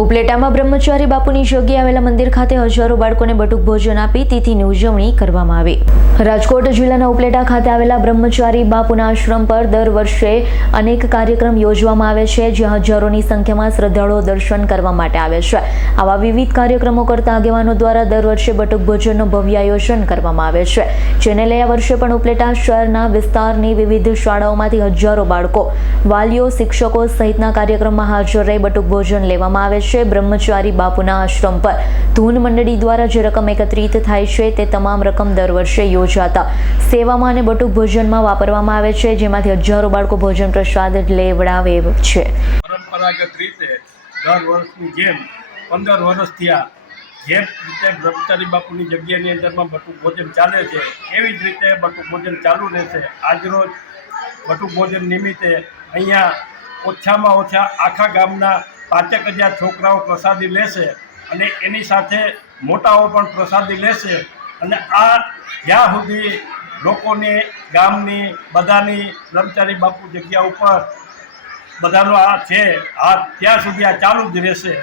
ઉપલેટામાં બ્રહ્મચારી બાપુની જગ્યાએ આવેલા મંદિર ખાતે હજારો બાળકોને બટુક ભોજન આપી તિથિની ઉજવણી કરવામાં આવી. રાજકોટ જિલ્લાના ઉપલેટા ખાતે આવેલા બ્રહ્મચારી બાપુના આશ્રમ પર દર વર્ષે અનેક કાર્યક્રમ યોજવામાં આવે છે, જ્યાં હજારોની સંખ્યામાં શ્રદ્ધાળુઓ દર્શન કરવા માટે આવે છે. આવા વિવિધ કાર્યક્રમો કરતા આગેવાનો દ્વારા દર વર્ષે બટુક ભોજનનું ભવ્ય આયોજન કરવામાં આવે છે. જેને લઈ આ વર્ષે પણ ઉપલેટા શહેરના વિસ્તારની વિવિધ શાળાઓમાંથી હજારો બાળકો, વાલીઓ, શિક્ષકો સહિતના કાર્યક્રમમાં હાજર રહી બટુક ભોજન લેવામાં આવે છે બ્રહ્મચારી બાપુના આશ્રમ પર. ધૂન મંડળી દ્વારા જે રકમ એકત્રિત થાય છે તે તમામ રકમ દર વર્ષે યોજાતા. સેવામાં અને બટુક ભોજનમાં વાપરવામાં આવે છે, જેમાંથી હજારો બાળકો ભોજન પ્રસાદ લેવડાવે છે. પરંપરાગત રીતે દર વર્ષની જેમ પંદર વર્ષથી આ જે રીતે બ્રહ્મચારી બાપુની જગ્યાની અંદરમાં બટુક ભોજન ચાલે છે, એવી જ રીતે બટુક ભોજન ચાલુ રહેશે. આજરોજ બટુક ભોજન નિમિત્તે અહીંયા ઓછામાં ઓછા આખા ગામના પાંચેક હજાર છોકરાઓ પ્રસાદી લેશે અને એની સાથે મોટાઓ પણ પ્રસાદી લેશે અને આ જ્યાં સુધી લોકોની ગામની બધાની બ્રહ્મચારી બાપુ જગ્યા ઉપર બધાનો આ છે આ ત્યાં સુધી આ ચાલુ જ રહેશે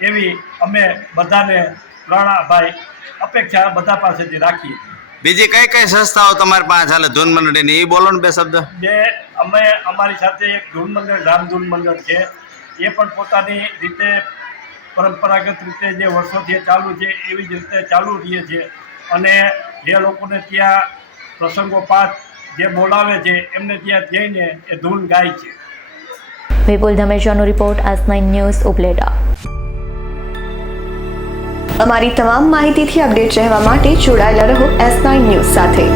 એવી અમે બધાને પ્રણાભાઈ અપેક્ષા બધા પાસેથી રાખીએ બીજી કઈ કઈ સંસ્થાઓ તમારી પાસે ચાલે ધૂન મંડળની? એ બોલો ને બે શબ્દ. જે અમે અમારી સાથે એક ધૂન મંડળ રામ ધૂન મંડળ છે. એ પણ પોતાની રીતે પરંપરાગત રીતે જે વર્ષોથી ચાલુ છે એવી જ રીતે ચાલુ રહીએ છે. અને જે લોકોને ત્યાં પ્રસંગોપાત જે બોલાવે છે એમને ત્યાં જઈને એ ધૂન ગાય છે. વિપુલ ધમેજાનો રિપોર્ટ આસ નાઇન ન્યૂઝ ઉપલેટા. અમારી તમામ માહિતીથી અપડેટ રહેવા માટે જોડાયેલા રહો એસ નાઇન ન્યૂઝ સાથે.